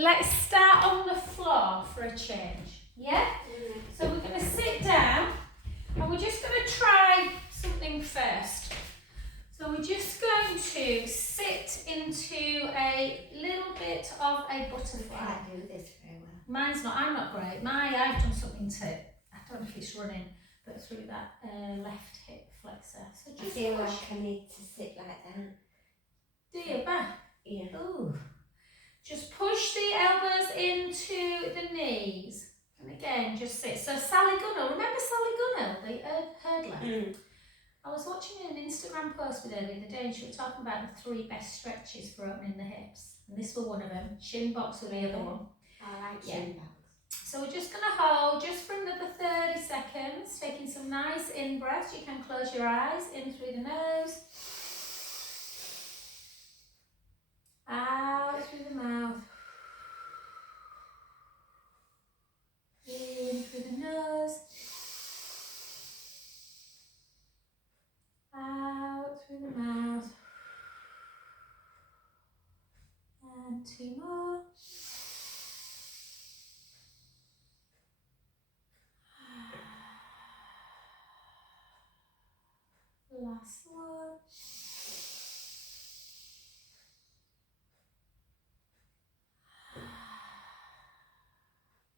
let's start on the floor for a change. Yeah? So we're going to sit down and we're just going to try something first. So we're just going to sit into a little bit of a butterfly. I can't do this very well. Mine's not, I'm not great. I've done something to, I don't know if it's running, but through that left hip flexor. So just I feel push. like I need to sit like that. Do your back. Yeah. Ooh. Just push the elbows into the knees. And again, just sit. So Sally Gunnell, remember Sally Gunnell, the hurdler? I was watching an Instagram post with her the other day and she was talking about the 3 best stretches for opening the hips. And this was one of them. Shin box was the other one. I like shin box. So we're just going to hold just for another 30 seconds, taking some nice in breaths. You can close your eyes, in through the nose, out through the mouth, in through the nose, out through the mouth, and 2 more. Last one.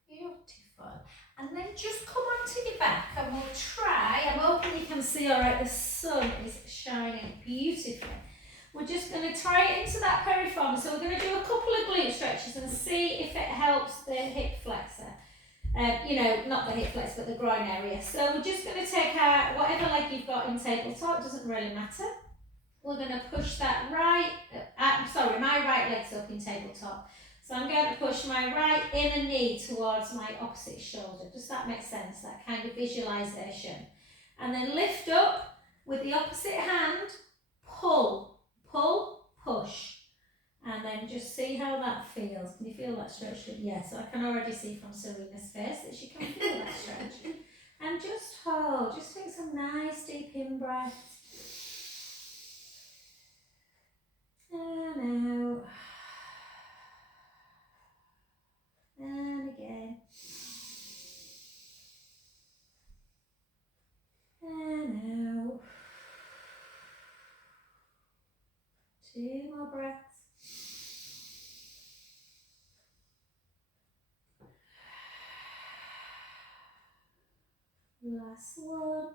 Beautiful. And then just come onto your back and we'll try. I'm hoping you can see all right, the sun is shining beautifully. We're just going to try it into that piriformis. So we're going to do a couple of glute stretches and see if it helps the hip flexor. Not the hip flexor, but the groin area. So we're just going to take out whatever leg you've got in tabletop, doesn't really matter. We're going to push that my right leg's up in tabletop. So I'm going to push my right inner knee towards my opposite shoulder. Does that make sense? That kind of visualization. And then lift up with the opposite hand, pull, pull, push. And then just see how that feels. Can you feel that stretch? Yeah, so I can already see from Serena's face that she can feel that stretch. And just hold, just take some nice deep in breaths. And out. And again. And out. 2 more breaths. Last one.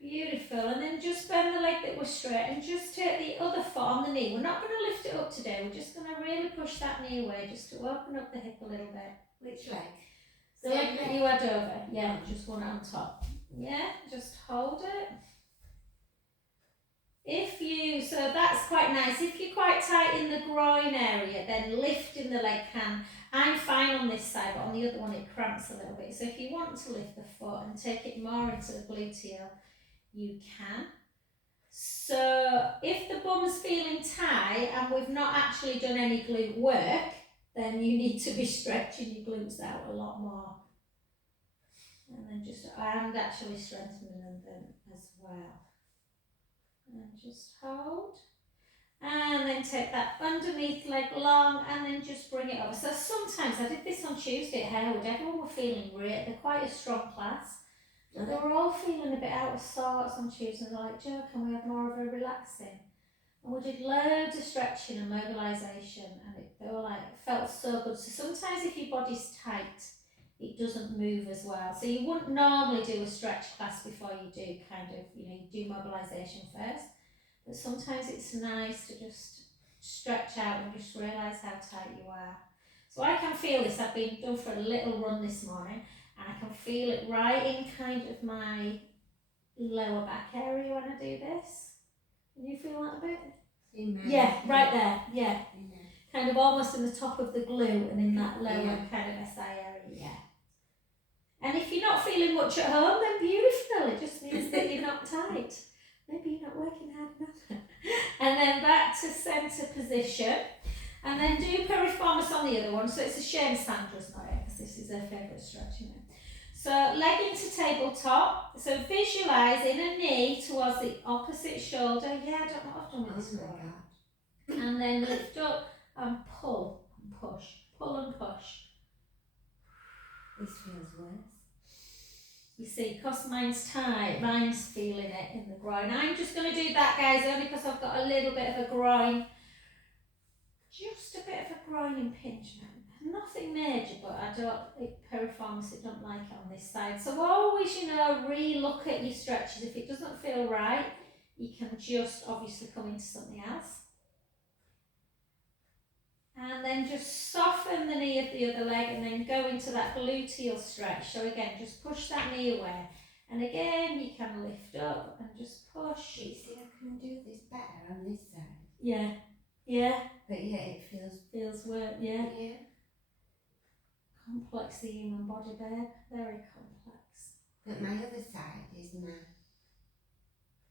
Beautiful. And then just bend the leg that was straight and just take the other foot on the knee. We're not going to lift it up today. We're just going to really push that knee away just to open up the hip a little bit. Which leg? The leg that you had over. Yeah, just one on top. Yeah, just hold it. So that's quite nice. If you're quite tight in the groin area, then lifting the leg can. I'm fine on this side, but on the other one it cramps a little bit. So if you want to lift the foot and take it more into the gluteal, you can. So if the bum's feeling tight and we've not actually done any glute work, then you need to be stretching your glutes out a lot more. And then actually strengthening them as well. And just hold. And then take that underneath leg long and then just bring it over. So sometimes, I did this on Tuesday at Harewood, everyone were feeling great. They're quite a strong class. They were all feeling a bit out of sorts on Tuesday. They're like, Joe, can we have more of a relaxing? And we did loads of stretching and mobilisation and they were like, it felt so good. So sometimes if your body's tight, it doesn't move as well. So you wouldn't normally do a stretch class before you do you do mobilisation first. But sometimes it's nice to just stretch out and just realise how tight you are. So I can feel this. I've been done for a little run this morning and I can feel it right in kind of my lower back area when I do this. Can you feel that a bit? Yeah, right there, yeah. Kind of almost in the top of the glute and in that lower kind of SI area, yeah. And if you're not feeling much at home, then beautiful. It just means that you're not tight. Maybe you're not working hard enough. And then back to centre position. And then do piriformis on the other one. So it's a shame Sandra's not here because this is her favourite stretch, you know. So leg into tabletop. So visualise in a knee towards the opposite shoulder. Yeah, I don't know what I've done with this Oh my one. God. And then lift up and pull and push. Pull and push. This feels worse. You see, because mine's tight, mine's feeling it in the groin. I'm just going to do that, guys, only because I've got a little bit of a groin. Just a bit of a groin impingement. Nothing major, but I piriformis, I don't like it on this side. So always, re-look at your stretches. If it doesn't feel right, you can just obviously come into something else. And then just soften the knee of the other leg and then go into that gluteal stretch. So again, just push that knee away. And again, you can lift up and just push. You see, I can do this better on this side. Yeah. Yeah. But yeah, it feels weird, yeah. Yeah. Complex, the human body, babe. Very complex. But my other side is my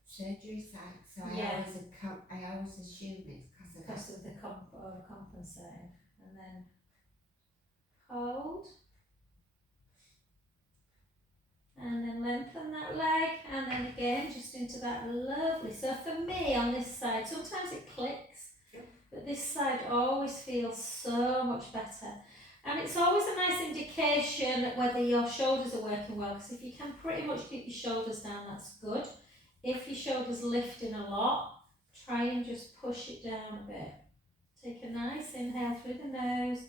surgery side, so Yeah. I always assume it's Because of the overcompensating. And then hold. And then lengthen that leg. And then again, just into that lovely. So for me on this side, sometimes it clicks. But this side always feels so much better. And it's always a nice indication whether your shoulders are working well, because if you can pretty much keep your shoulders down, that's good. If your shoulders lifting a lot, try and just push it down a bit. Take a nice inhale through the nose.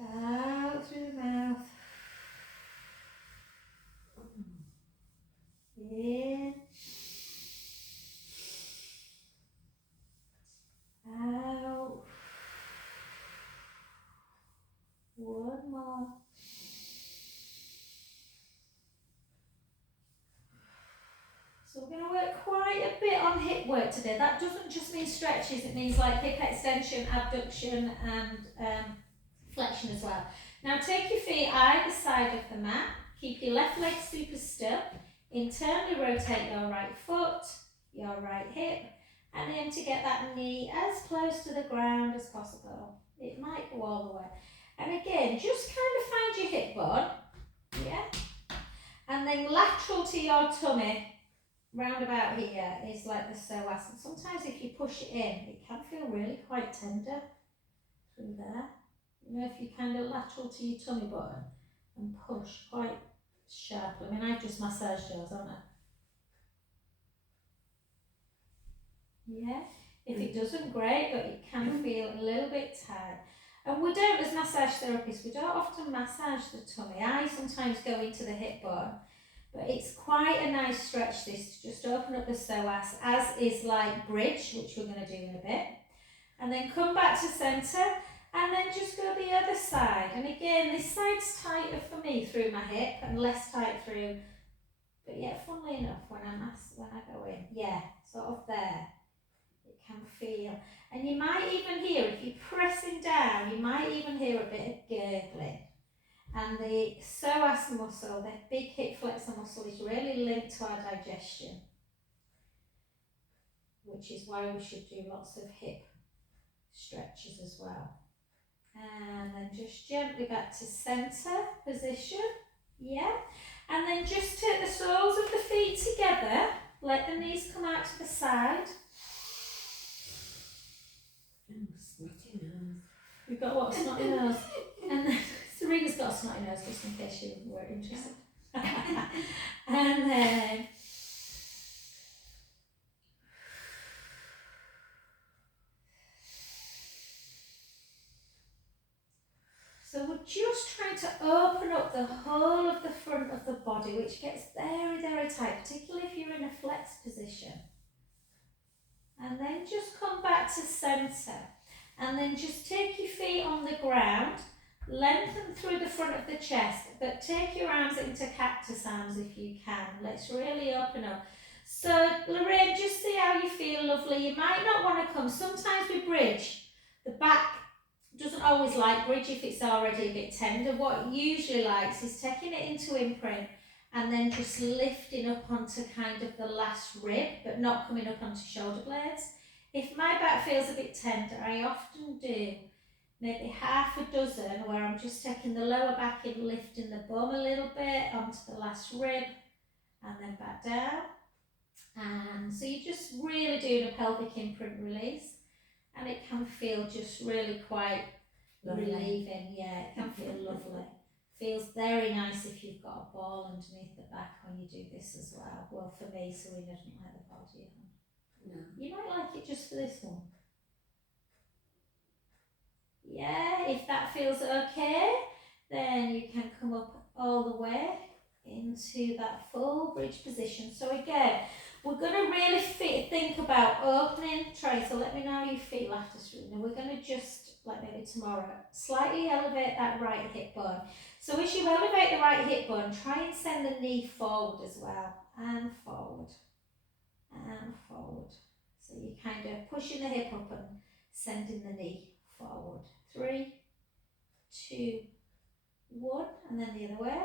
Out through the mouth. In. Out. One more. So we're going to work quite a bit on hip work today. That doesn't just mean stretches, it means like hip extension, abduction and flexion as well. Now take your feet either side of the mat, keep your left leg super still, internally rotate your right foot, your right hip, and aim to get that knee as close to the ground as possible. It might go all the way. And again, just kind of find your hip bone, yeah? And then lateral to your tummy, round about here, is like the psoas. And sometimes if you push it in, it can feel really quite tender through there. If you kind of lateral to your tummy button and push quite sharply. I mean, I've just massaged yours, haven't I? Yeah. If it doesn't, great, but it can feel a little bit tight. And we don't, as massage therapists, we don't often massage the tummy. I sometimes go into the hip bone, but it's quite a nice stretch this, to just open up the psoas, as is like bridge, which we're going to do in a bit. And then come back to centre, and then just go the other side. And again, this side's tighter for me through my hip and less tight through, but yeah, funnily enough, when I go in, yeah, sort of there, it can feel. And you might even hear, if you're pressing down, you might even hear a bit of gurgling. And the psoas muscle, the big hip flexor muscle, is really linked to our digestion, which is why we should do lots of hip stretches as well. And then just gently back to centre position, yeah. And then just take the soles of the feet together, let the knees come out to the side. Snotty nose. We've got what, a snotty nose? And then Serena's got a snotty nose, just in case you were interested. And then so we're just trying to open up the whole of the front of the body, which gets very, very tight, particularly if you're in a flex position. And then just come back to centre. And then just take your feet on the ground, lengthen through the front of the chest, but take your arms into cactus arms if you can. Let's really open up. So, Lorraine, just see how you feel, lovely. You might not want to come. Sometimes we bridge. The back doesn't always like bridge if it's already a bit tender. What it usually likes is taking it into imprint and then just lifting up onto kind of the last rib, but not coming up onto shoulder blades. If my back feels a bit tender, I often do maybe half a dozen where I'm just taking the lower back in, lifting the bum a little bit onto the last rib and then back down. And so you're just really doing a pelvic imprint release, and it can feel just really quite relieving. Yeah, it can feel lovely. Feels very nice if you've got a ball underneath the back when you do this as well. Well, for me, Serena doesn't like the ball, do you? No. You might like it just for this one. Yeah, if that feels okay, then you can come up all the way into that full bridge position. So again, we're going to really think about opening tray. So let me know how you feel after Serena. We're going to just, like maybe tomorrow, slightly elevate that right hip bone. So as you elevate the right hip bone, try and send the knee forward as well. And forward. And forward. So you're kind of pushing the hip up and sending the knee forward. 3, 2, 1, and then the other way.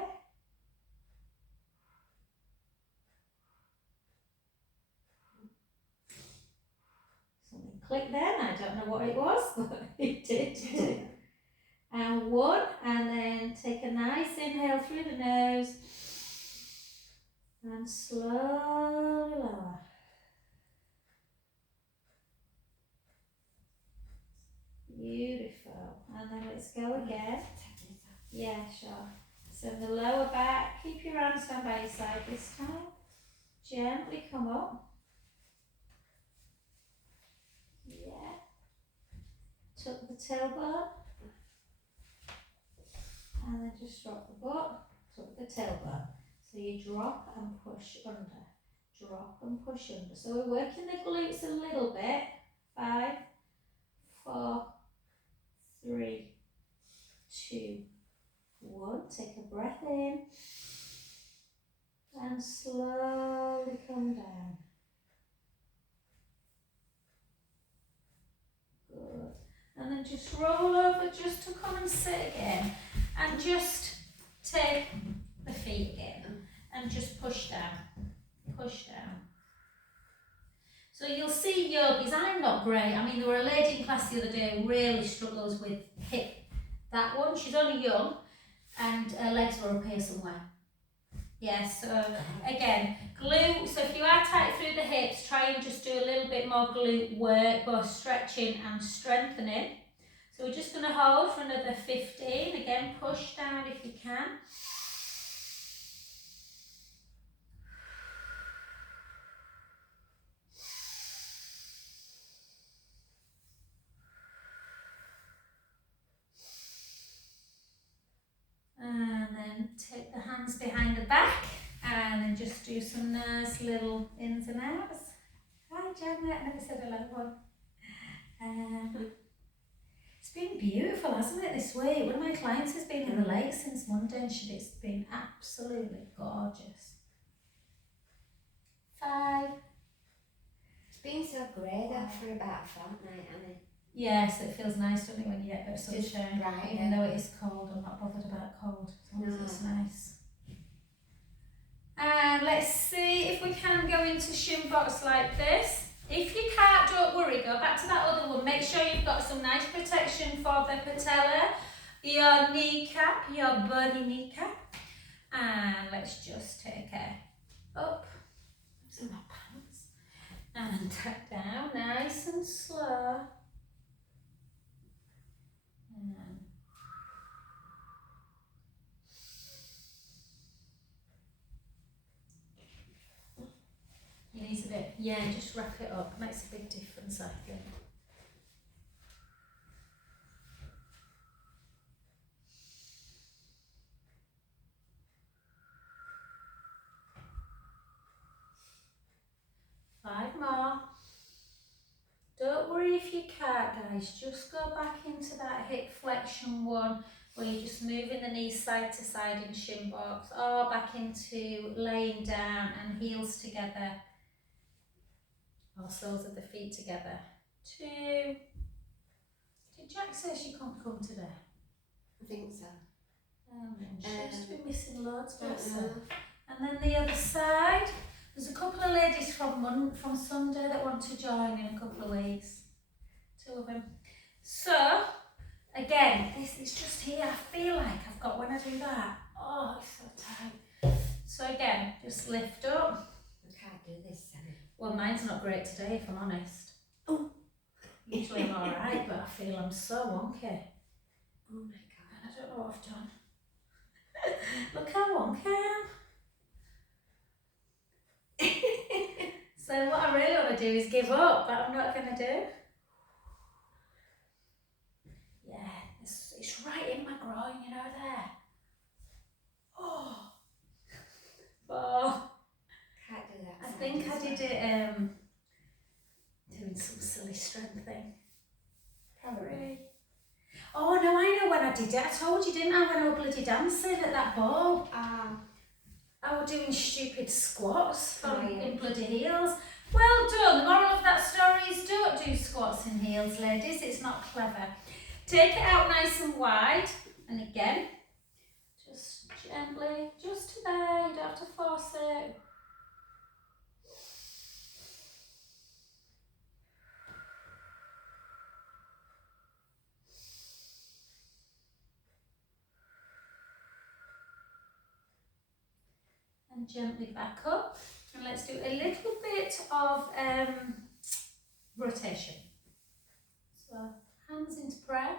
Something clicked then, I don't know what it was, but it did. And 1, and then take a nice inhale through the nose and slowly lower. Beautiful. And then let's go again. Yeah, sure. So in the lower back, keep your arms down by your side this time. Gently come up. Yeah. Tuck the tailbone. And then just drop the butt, tuck the tailbone. So you drop and push under. Drop and push under. So we're working the glutes a little bit. 5, 4, 3, 2, 1. Take a breath in. And slowly come down. Good. And then just roll over just to come and sit again. And just take the feet in. And just push down. Push down. So you'll see yogis, I'm not great. I mean, there were a lady in class the other day who really struggles with hip. That one, she's only young, and her legs were up here somewhere. Yeah, so again, glute, so if you are tight through the hips, try and just do a little bit more glute work, both stretching and strengthening. So we're just going to hold for another 15. Again, push down if you can. And then take the hands behind the back and then just do some nice little ins and outs. Hi Janet, I never said hello one. It's been beautiful, hasn't it, this week? One of my clients has been in the lake since Monday and it's been absolutely gorgeous. 5. It's been so grey though for about a fortnight, hasn't it? Yes, it feels nice, doesn't it, when you get a bit of sunshine. Right, even though it is cold, I'm not bothered about cold, as long as it's nice. And let's see if we can go into shin box like this. If you can't, don't worry, go back to that other one. Make sure you've got some nice protection for the patella, your kneecap, your bunny kneecap. And let's just take a up, some my pants, and tap down, nice and slow. And it needs a bit, yeah, just wrap it up. It makes a big difference, I think. Five more. Don't worry if you can't, guys. Just go back into that hip flexion one where you're just moving the knees side to side in shin box, or back into laying down and heels together, or soles of the feet together. 2. Did Jack say she can't come today? I think so. She's been missing loads, bless her. And then the other side. There's a couple of ladies from Sunday that want to join in a couple of weeks. 2 of them. So, Again, this is just here. I feel like I've got when I do that. Oh, it's so tight. So again, just lift up. I can't do this, Sammy. Well, mine's not great today, if I'm honest. Oh. Usually I'm alright, but I feel I'm so wonky. Oh my god. I don't know what I've done. Look how wonky I am. So what I really want to do is give up, but I'm not going to do. Yeah, it's right in my groin, you know, there. Oh. Oh. Can't do that. I think I did it doing some silly strength thing. Probably. Oh no, I know when I did it. I told you, didn't I, when I was bloody dancing at that ball? I was doing stupid squats in bloody heels. Well done. The moral of that story is don't do squats in heels, ladies. It's not clever. Take it out nice and wide. And again, just gently, just to there. You don't have to force it. And gently back up. And let's do a little bit of rotation. So hands into prayer.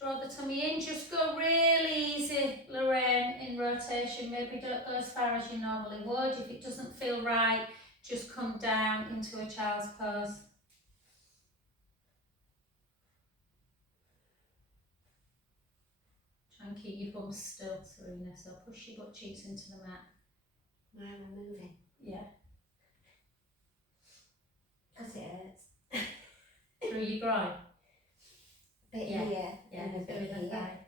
Draw the tummy in. Just go really easy, Lorraine, in rotation. Maybe don't go as far as you normally would. If it doesn't feel right, just come down into a child's pose. Try and keep your bum still, Serena. So push your butt cheeks into the mat. Why am I moving? Yeah. Because it hurts. Through your groin. Bit Yeah. here Yeah, and a bit through the here. thigh.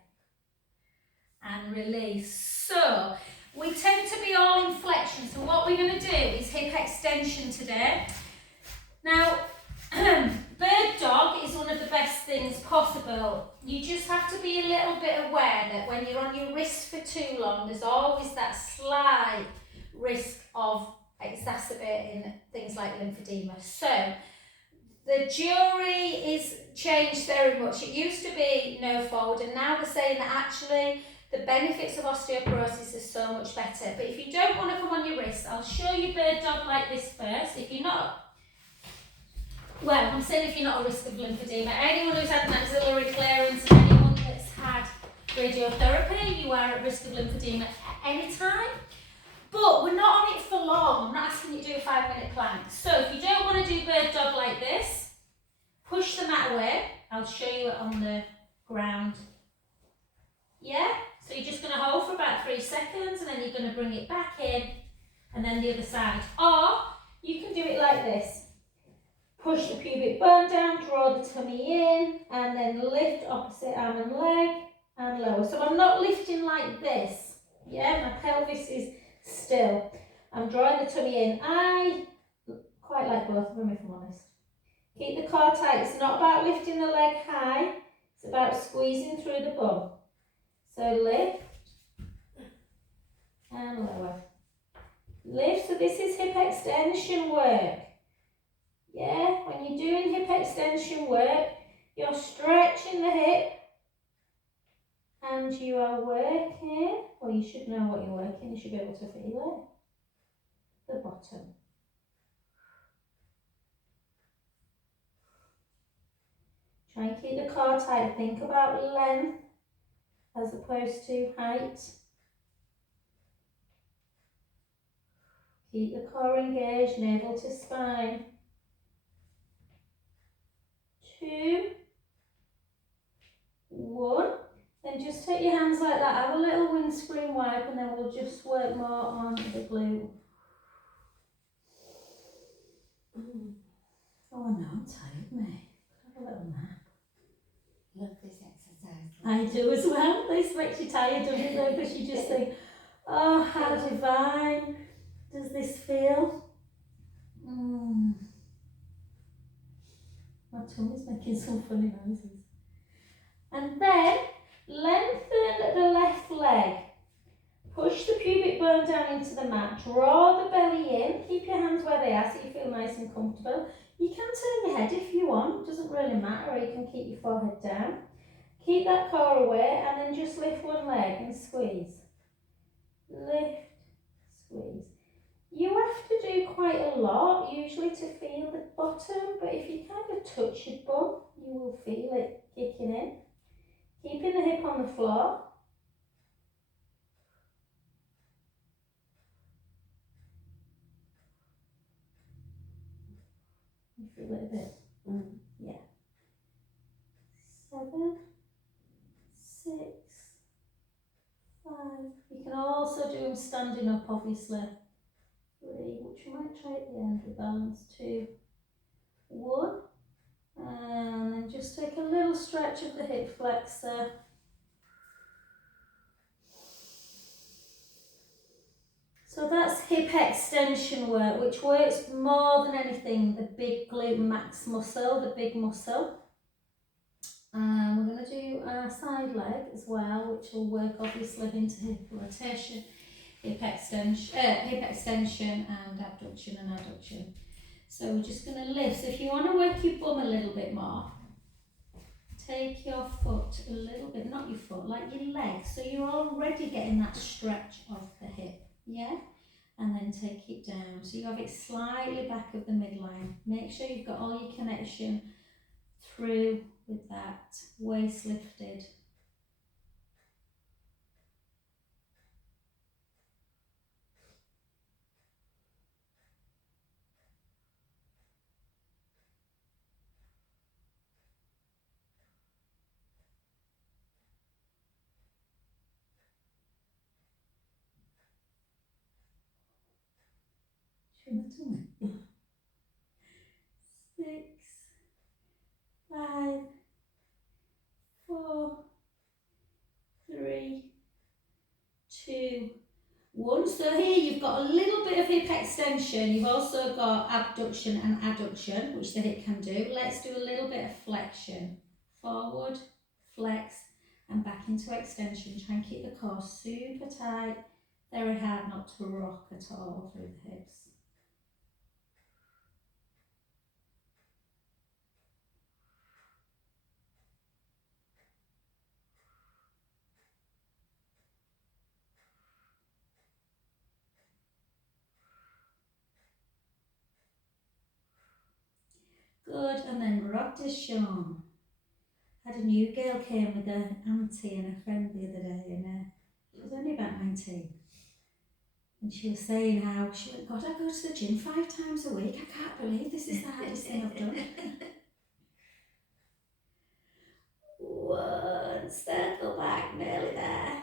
And release. So we tend to be all in flexion. So what we're going to do is hip extension today. Now, bird dog is one of the best things possible. You just have to be a little bit aware that when you're on your wrist for too long, there's always that slight risk of exacerbating things like lymphedema. So the jury is changed very much. It used to be no fold, and now they're saying that actually the benefits of osteoporosis is so much better. But if you don't want to come on your wrist, I'll show you bird dog like this first. If you're not, well, I'm saying if you're not at risk of lymphedema, anyone who's had an axillary clearance and anyone that's had radiotherapy, you are at risk of lymphedema at any time. But we're not on it for long. I'm not asking you to do a 5-minute plank. So if you don't want to do bird dog like this, push the mat away. I'll show you it on the ground. Yeah? So you're just going to hold for about 3 seconds and then you're going to bring it back in and then the other side. Or you can do it like this. Push the pubic bone down, draw the tummy in, and then lift opposite arm and leg and lower. So I'm not lifting like this. Yeah, my pelvis is still. I'm drawing the tummy in. I quite like both of them, if I'm honest. Keep the core tight. It's not about lifting the leg high. It's about squeezing through the bum. So lift and lower. Lift. So this is hip extension work. Yeah, when you're doing hip extension work, you're stretching the hip and you are working, well, you should know what you're working, you should be able to feel it. The bottom. Try and keep the core tight. Think about length as opposed to height. Keep the core engaged, navel to spine. 2, 1. Then just take your hands like that. Have a little windscreen wipe and then we'll just work more on the glute. Oh, I know, I'm tired, mate. Have a little nap. Love this exercise. I do as well. This makes you tired, doesn't it, though? Because you just think, oh, how divine does this feel? My tummy's making some funny noises. And then lengthen the left leg. Push the pubic bone down into the mat. Draw the belly in. Keep your hands where they are so you feel nice and comfortable. You can turn your head if you want. It doesn't really matter. Or you can keep your forehead down. Keep that core away and then just lift one leg and squeeze. Lift, squeeze. You have to do quite a lot usually to feel the bottom, but if you kind of touch your bum, you will feel it kicking in. Keeping the hip on the floor. You feel it a bit? Yeah. 7, 6, 5. You can also do them standing up, obviously. 3, which you might try at the end with balance. 2, 1. And then just take a little stretch of the hip flexor. So that's hip extension work, which works more than anything, the big glute max muscle, the big muscle. And we're going to do our side leg as well, which will work obviously into hip rotation, hip extension and abduction and adduction. So we're just going to lift. So if you want to work your bum a little bit more, take your foot a little bit, not your foot, like your leg. So you're already getting that stretch of the hip, yeah? And then take it down. So you have it slightly back of the midline. Make sure you've got all your connection through with that, waist lifted. Six, 5, 4, 3, 2, 1. So here you've got a little bit of hip extension. You've also got abduction and adduction, which the hip can do. Let's do a little bit of flexion. Forward, flex, and back into extension. Try and keep the core super tight. Very hard not to rock at all through the hips. Good, and then rotation. Had a new girl came with her auntie and a friend the other day, and she was only about 19. And she was saying how she went, God, I go to the gym 5 times a week. I can't believe this is the hardest thing I've done. 1, circle back, nearly there.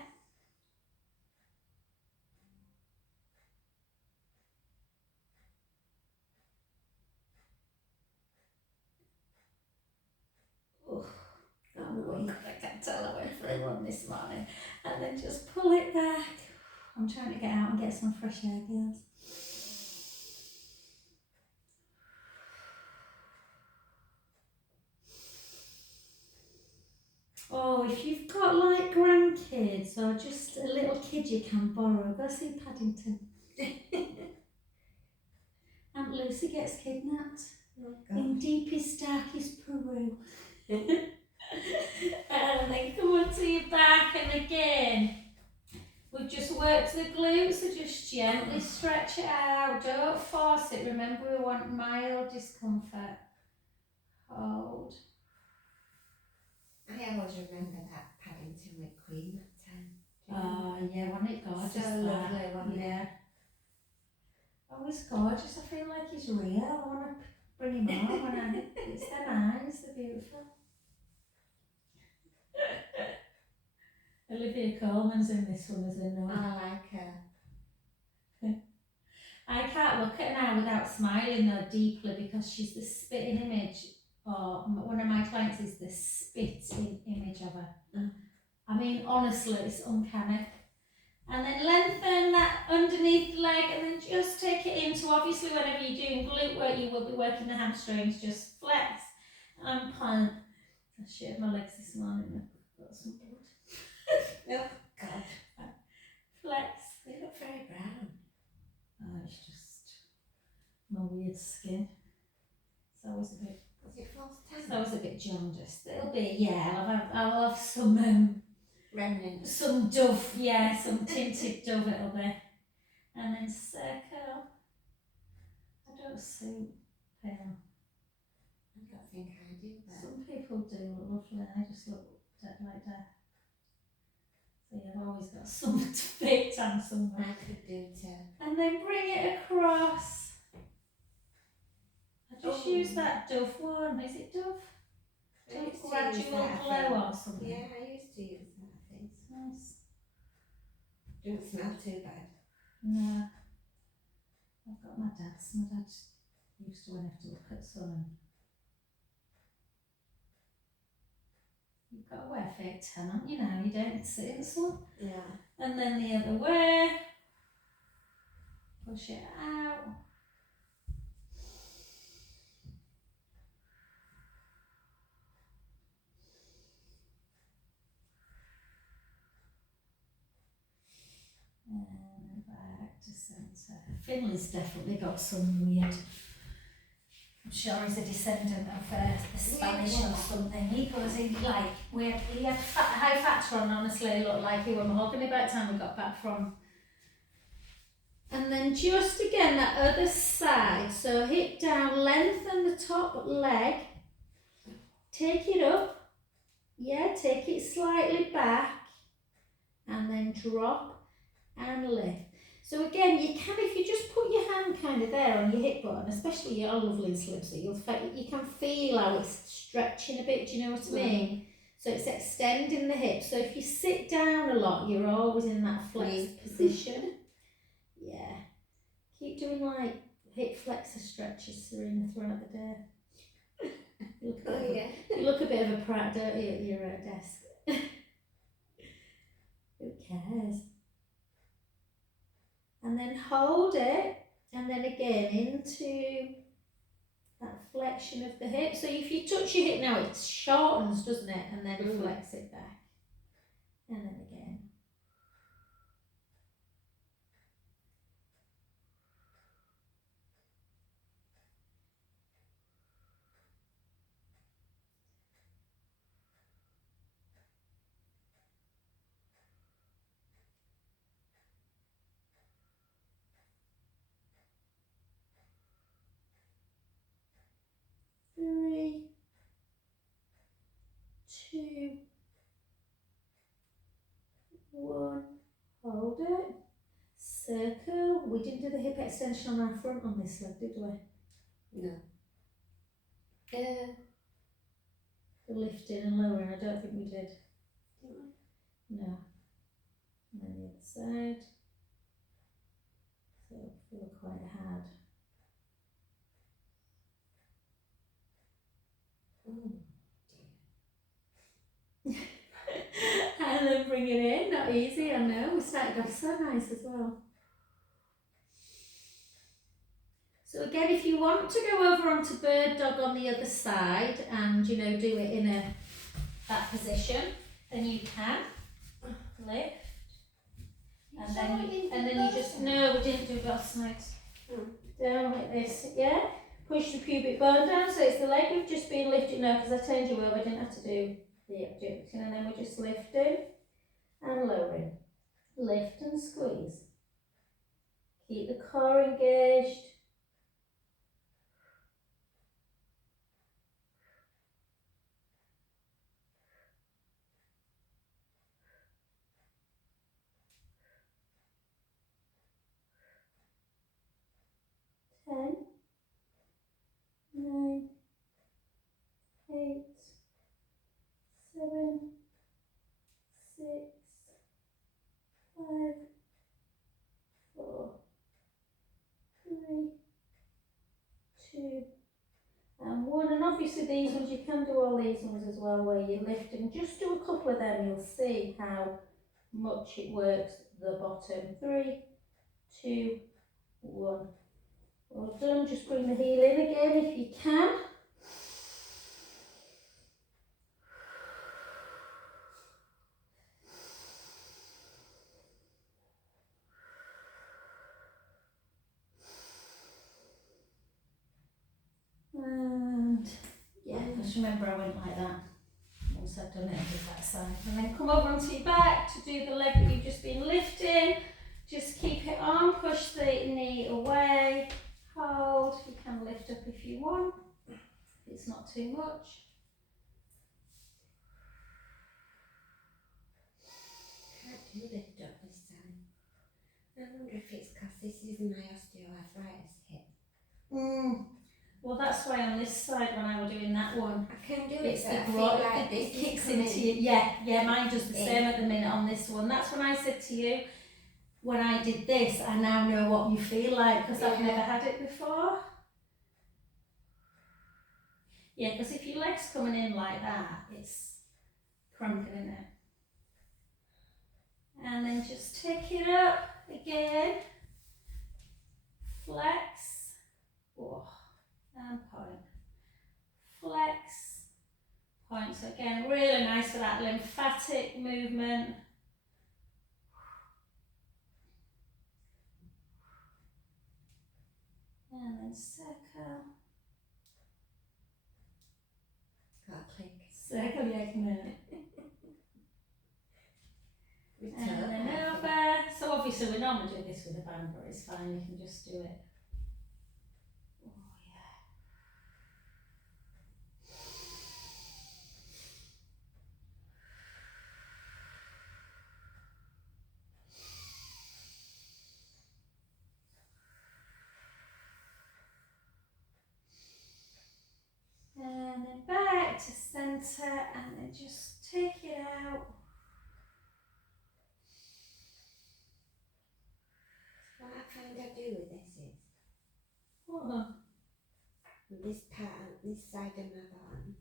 Oh, I'm weak. I can tell I went for a run this morning. And then just pull it back. I'm trying to get out and get some fresh air, girls. Oh, if you've got like grandkids or just a little kid you can borrow, go see Paddington. Aunt Lucy gets kidnapped in deepest, darkest Peru. And then come onto your back, and again, we've just worked the glutes, so just gently stretch it out. Don't force it. Remember, we want mild discomfort. Hold. I always remember that Paddington with Queen that time. Oh, yeah, wasn't it gorgeous? So lovely, wasn't it? Yeah. Oh, he's gorgeous. I feel like he's real. I want to bring him on when it's them eyes, they're beautiful. Olivia Colman's in this one, isn't she? I like her. I can't look at her now without smiling though deeply, because she's the spitting image, or one of my clients is the spitting image of her. I mean, honestly, it's uncanny. And then lengthen that underneath the leg, and then just take it into, obviously whenever you're doing glute work, you will be working the hamstrings. Just flex and punt. I shaved my legs this morning, I've got some blood. Oh, God. Flex. You look very brown. Oh, it's just my weird skin. It's always a bit Is it false tan? So I was a bit jaundiced. It'll be, yeah, I'll have some Remnants. some Dove, yeah, some tinted Dove it'll be. And then circle. I don't suit pale. I don't think I do, but Some people do look lovely, I just look dead like death. So yeah, I've always got some fake tan somewhere. I could do too. And then bring it across. I just use that Dove one. Is it Dove? I Dove used to use Gradual that, I Glow think. or something. Yeah, I used to use that, I think. Nice. Didn't smell too bad. No. I've got my dad's. My dad used to when I have to look at sun. You've got to wear fake tan, haven't you now? You don't sit in the sun. Yeah. And then the other way. Push it out. And back to centre. Finley's definitely got some weird. I'm sure he's a descendant of the Spanish or something. He goes in like weird. He had high fat on. Honestly, it looked like he was mahogany by the time we got back from. And then just again that other side. So hip down, lengthen the top leg. Take it up. Yeah, take it slightly back. And then drop and lift. So again, you can, if you just put your hand kind of there on your hip button, especially your lovely slips, you can feel how it's stretching a bit, do you know what I mean? So it's extending the hips. So if you sit down a lot, you're always in that flexed position. Yeah. Keep doing like hip flexor stretches, Serena, throughout the day. You look a bit of a prat, don't you, at your desk? Who cares? And then hold it, and then again into that flexion of the hip. So if you touch your hip now, it shortens, doesn't it? And then flex it back. And then again. Three, two, one. Hold it. Circle. We didn't do the hip extension on our front on this leg, did we? No. The lifting and lowering, I don't think we did. Did we? No. And then the other side. So it'll feel quite hard. And then bring it in, not easy, I know. We started off so nice as well. So again, if you want to go over onto bird dog on the other side and, you know, do it in that position, then you can. Lift. And then you just, no, we didn't do both sides. Down like this, yeah? Push the pubic bone down, so it's the leg we've just been lifting now, because I turned you over, I didn't have to do the abduction, and then we're just lifting and lowering. Lift and squeeze. Keep the core engaged. Ten, 9, 8, 7, 6, 5, 4, 3, 2, and 1. And obviously these ones, you can do all these ones as well where you lift, and just do a couple of them, you'll see how much it works the bottom. 3, 2, 1. Well done, just bring the heel in again if you can. And Just remember I went like that once I've done it with that side. And then come over onto your back to do the leg that you've just been lifting. Just keep it on, push the knee away, hold. You can lift up if you want, if it's not too much. Can't do lift up this time. I wonder if it's because this is my osteoarthritis hip. Well, that's why on this side when I was doing that one, I can do it's it, the but I feel groin, like it this kicks is coming. into you. Yeah, mine does the same at the minute on this one. That's when I said to you, when I did this, I now know what you feel like because I've never had it before. Yeah, because if your leg's coming in like that, it's crumping, isn't it? And then just take it up again. Flex. Oh, and point. Flex. Point. So again, really nice for that lymphatic movement. And then circle. Got a click. Circle, yeah, come in. With And toe, then I think. over. So obviously we normally do this with a band, but it's fine, you can just do it. Oh yeah. And then back to centre and then just take it out. What I find I do with this is, Oh, this part, this side of my bottom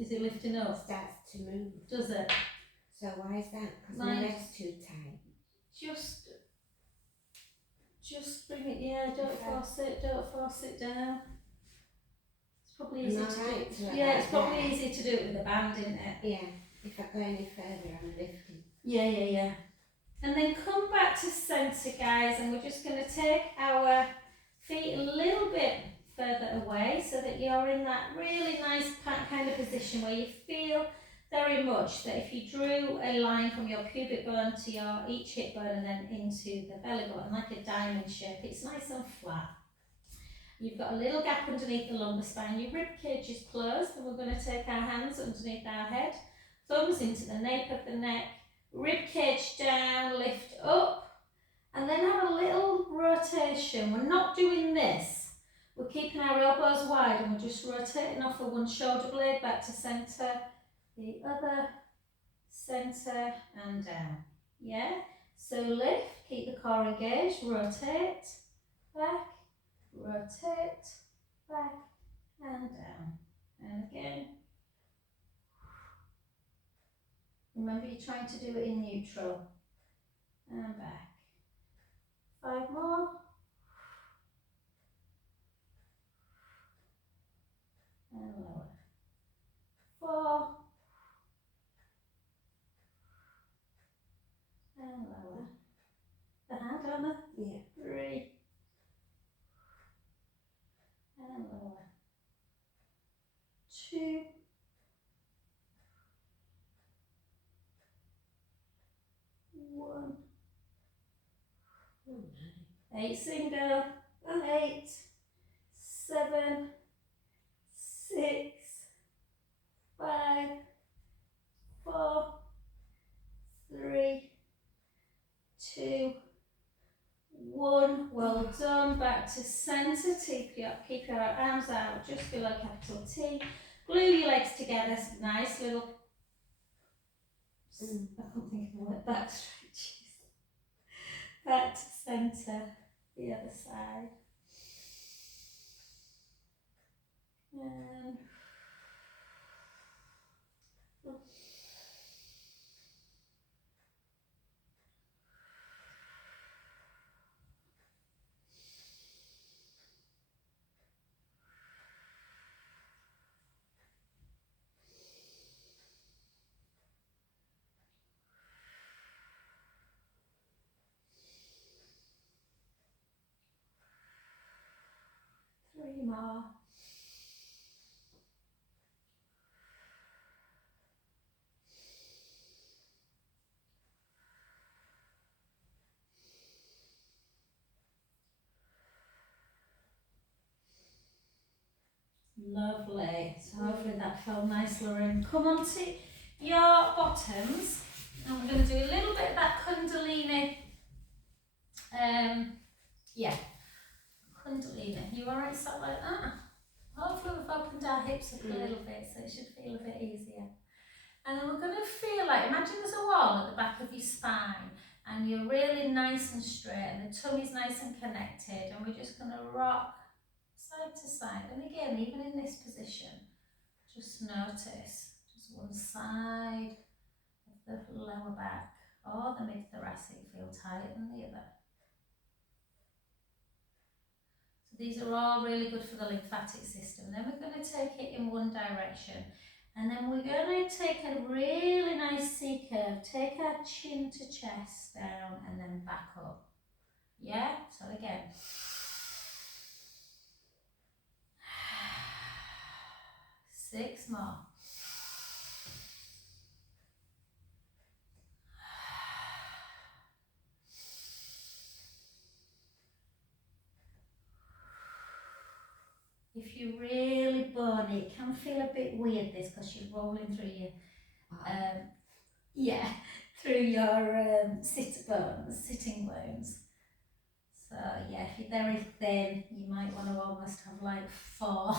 is it lifting up? starts to move. Does it? So why is that? Because my Mine- leg's too tight. Just bring it, yeah, don't force it down. It's probably easy Am I to right do. to Yeah, like it's probably that? easy to do it with a band, isn't it? Yeah, if I go any further, I'm lifting. Yeah. And then come back to centre, guys, and we're just going to take our feet a little bit further away so that you're in that really nice kind of position where you feel very much that if you drew a line from your pubic bone to your each hip bone and then into the belly button, like a diamond shape, it's nice and flat. You've got a little gap underneath the lumbar spine, your rib cage is closed, and we're going to take our hands underneath our head, thumbs into the nape of the neck, rib cage down, lift up, and then have a little rotation. We're not doing this. We're keeping our elbows wide and we're just rotating off of one shoulder blade back to centre, the other, centre and down. Yeah? So lift, keep the core engaged, rotate, back, rotate, back and down. And again. Remember you're trying to do it in neutral. And back. 5 more. And lower. 4. And lower. The hand on the Yeah. 3. And lower. 2. 1. 8 single. 8. 7. 6. 5. 4. 3. 2. 1. Well done. Back to centre. Keep your arms out just below capital T. Glue your legs together. Some nice little. I can't think of the word. Back stretches. Back to centre. The other side. And. Three more. Lovely. So hopefully that felt nice, Lorraine. Come on to your bottoms. And we're going to do a little bit of that Kundalini. Yeah, Kundalini. You alright, sat like that? Hopefully we've opened our hips up a little bit, so it should feel a bit easier. And then we're going to feel like, imagine there's a wall at the back of your spine, and you're really nice and straight, and the tummy's nice and connected, and we're just going to rock side to side. And again, even in this position, just notice just one side of the lower back or the mid-thoracic feel tighter than the other. So these are all really good for the lymphatic system. Then we're going to take it in one direction, and then we're going to take a really nice C curve, take our chin to chest down and then back up. Yeah, so again. Six more. If you're really bony, it can feel a bit weird this because you're rolling through your, through your sitting bones. So yeah, if you're very thin, you might want to almost have like 4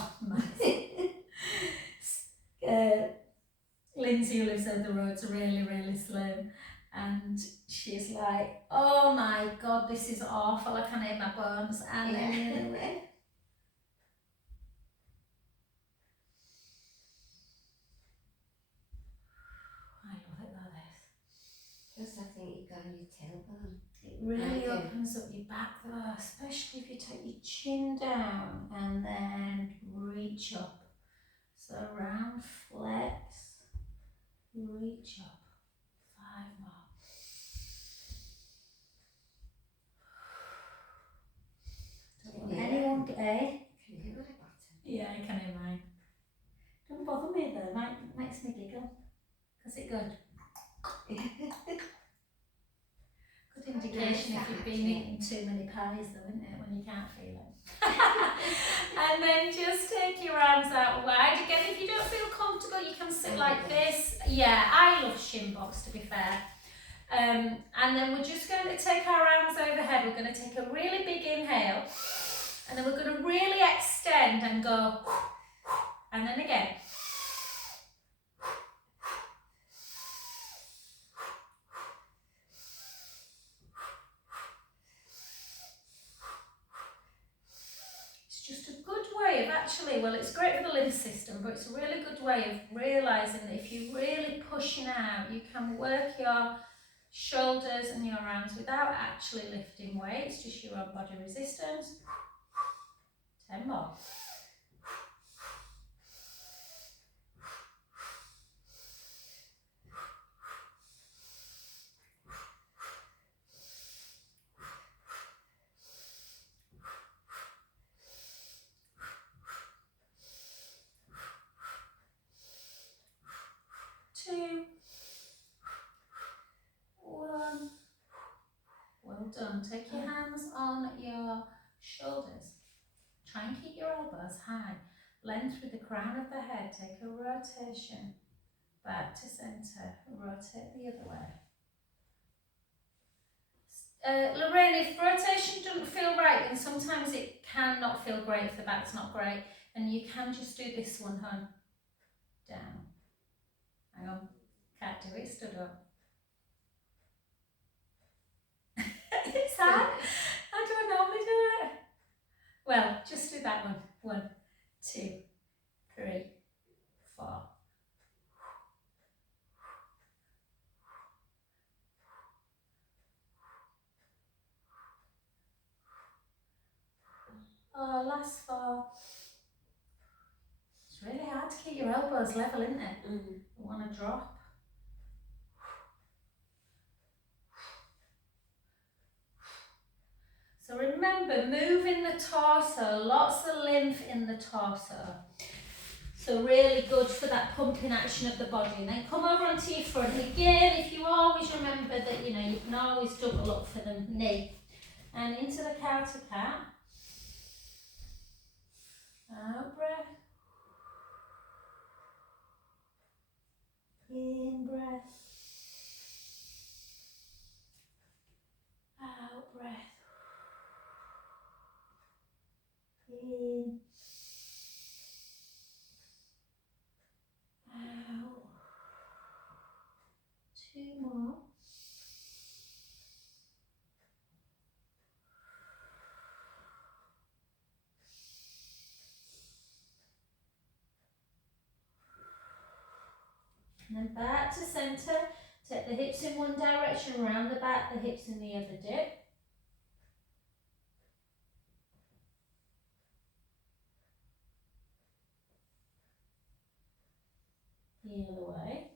Lindsay, who lives over the road's really, really slim, and she's like, oh my god, this is awful, I can't hear my bones, and then the other way. I love it though, this. Just I think you go on your tailbone. It really opens up your back though, especially if you take your chin down and then reach up. So round flex, reach up. 5 more. Anyone get a? Can you hear my bottom? Yeah, I can hear mine. Don't bother me though, it makes me giggle. Because it good. Good indication if you've been eating too many pies though, isn't it, when you can't feel it. And then just take your arms out wide. Again, if you don't feel comfortable, you can sit like this. Yeah, I love shin box to be fair. And then we're just going to take our arms overhead. We're going to take a really big inhale. And then we're going to really extend and go. And then again. Well, it's great for the lymph system, but it's a really good way of realising that if you're really pushing out, you can work your shoulders and your arms without actually lifting weights, just your own body resistance. 10 more. Done. Take your hands on your shoulders. Try and keep your elbows high. Length through the crown of the head. Take a rotation back to centre. Rotate the other way. Lorraine, if rotation doesn't feel right, then sometimes it can not feel great if the back's not great. And you can just do this one, hon. Down. Hang on. Can't do it. Stood up. It's hard. How do I normally do it? Well, just do that one. 1, 2, 3, 4. Oh, last 4. It's really hard to keep your elbows level, isn't it? You want to drop. So remember, moving the torso, lots of lymph in the torso. So really good for that pumping action of the body. And then come over onto your front. Again, if you always remember that, you can always double up for the knee. And into the cow to cat. Out breath. in, out. 2 more. And then back to centre. Take the hips in one direction, round the back, the hips in the other dip. The other way.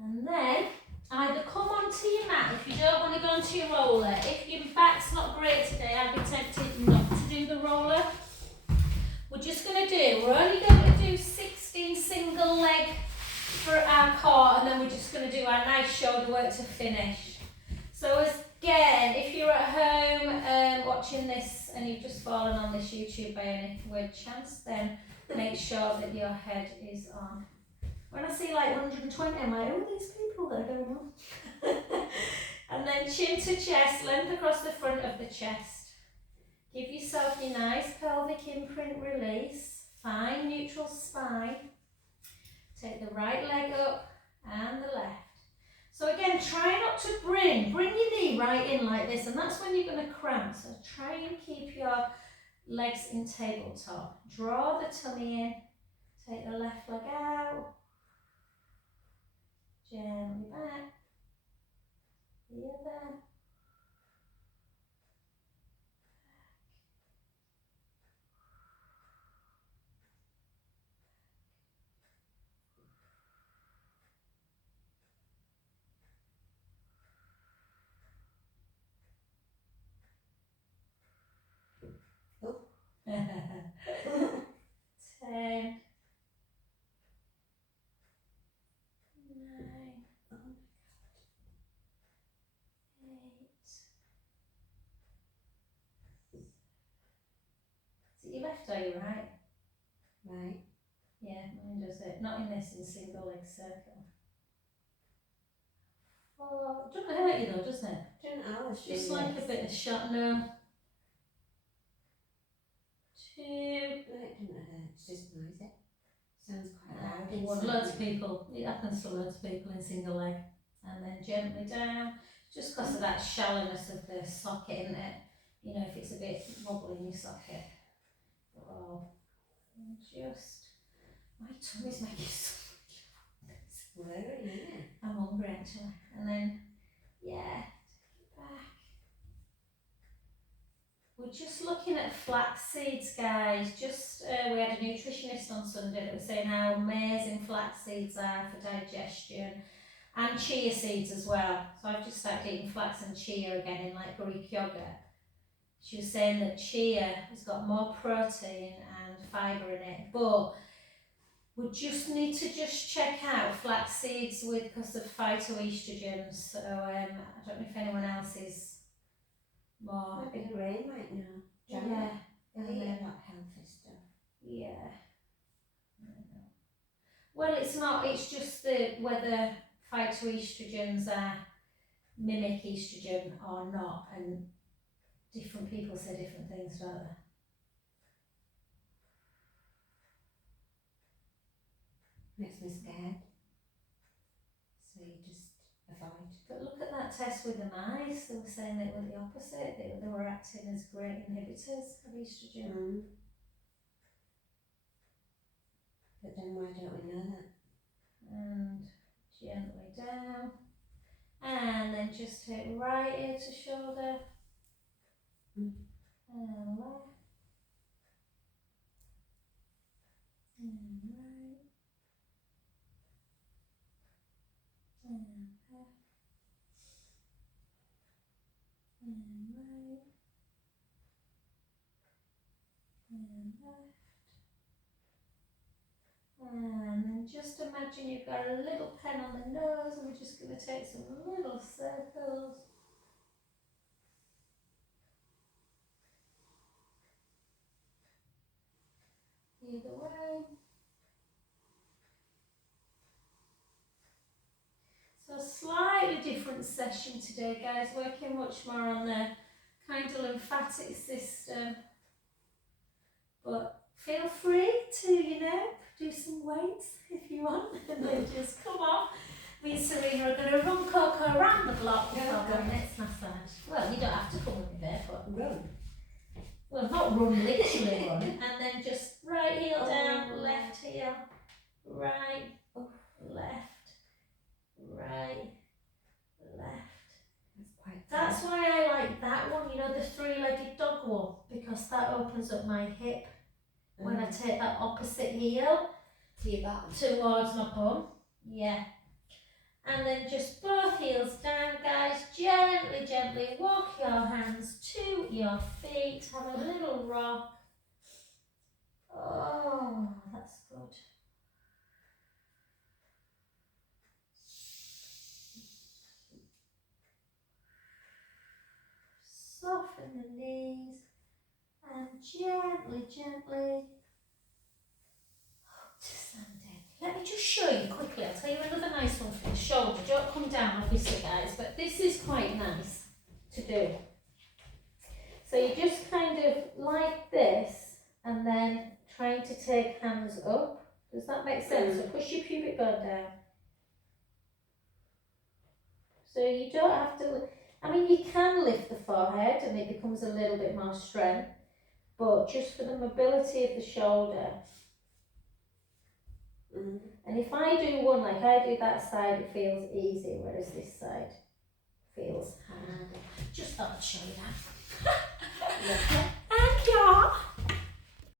And then either come onto your mat if you don't want to go onto your roller. If your back's not great today, I'd be tempted not to do the roller. We're just going to do, we're only going to do 16 single leg for our core, and then we're just going to do our nice shoulder work to finish. So again, if you're at home watching this and you've just fallen on this YouTube by any weird chance, then make sure that your head is on. When I see like 120, I'm like, oh, these people that are going on. And then chin to chest, length across the front of the chest. Give yourself your nice pelvic imprint release. Find neutral spine. Take the right leg up and the left. So again, try not to bring your knee right in like this, and that's when you're going to cramp. So try and keep your legs in tabletop. Draw the tummy in. Take the left leg out. Gently back. The other. Oh. 10. 9. Oh. 8. Is it your left or your right? Right. Yeah, mine does it. Not in this, in single leg circle. 4. Doesn't hurt you though, doesn't it? Don't always do Just like a bit of shot. No. 2. No, it doesn't hurt. It's just noisy. Sounds quite loud. Well, loads of people, it happens to loads of people in single leg. And then gently down, just because of that shallowness of the socket, isn't it? You know, if it's a bit wobbly in your socket. Oh, and just, my tummy's making so much Where are you? I'm hungry actually. And then, yeah, take it back. We're just looking at flax seeds, guys. Just we had a nutritionist on Sunday that was saying how amazing flax seeds are for digestion, and chia seeds as well. So I've just started eating flax and chia again in like Greek yogurt. She was saying that chia has got more protein and fibre in it, but we just need to just check out flax seeds because of phytoestrogens. So I don't know if anyone else is more. Might be brain right now. Yeah. I eat a lot healthy stuff. Yeah. Well, it's not. It's just whether phytoestrogens are mimic estrogen or not, and different people say different things, don't they? Makes me scared. So you just avoid. But look at that test with the mice. They were saying they were the opposite. They were acting as great inhibitors of estrogen. Mm. But then why don't we know that? And gently down. And then just hit right ear to shoulder. Mm. And left. And right. And left. And right. And left. And then just imagine you've got a little pen on the nose, and we're just going to take some little circles. The other way. different session today, guys, working much more on the kind of lymphatic system. But feel free to, you know, do some weights if you want, and then just come off. Me and Serena are going to run Coco around the block before the next massage. Well, you don't have to come with me there, but Run. well, not run, literally run. And then just right heel down, left heel, right, left, right, left. That's why I like that one, you know, the three-legged dog one, because that opens up my hip when I take that opposite heel to your bottom. towards my bum. Yeah. And then just both heels down, guys. Gently, gently walk your hands to your feet. Have a little rock. Oh, that's good. Soften the knees and gently, gently up to standing. Let me just show you quickly. I'll tell you another nice one for the shoulder. Don't come down, obviously, guys, but this is quite nice to do. So you just kind of like this and then trying to take hands up. Does that make sense? So push your pubic bone down. So you don't have to, I mean, you can lift the forehead and it becomes a little bit more strength, but just for the mobility of the shoulder. And if I do one, like I do that side, it feels easy, whereas this side feels hard. Just thought I'd show you that.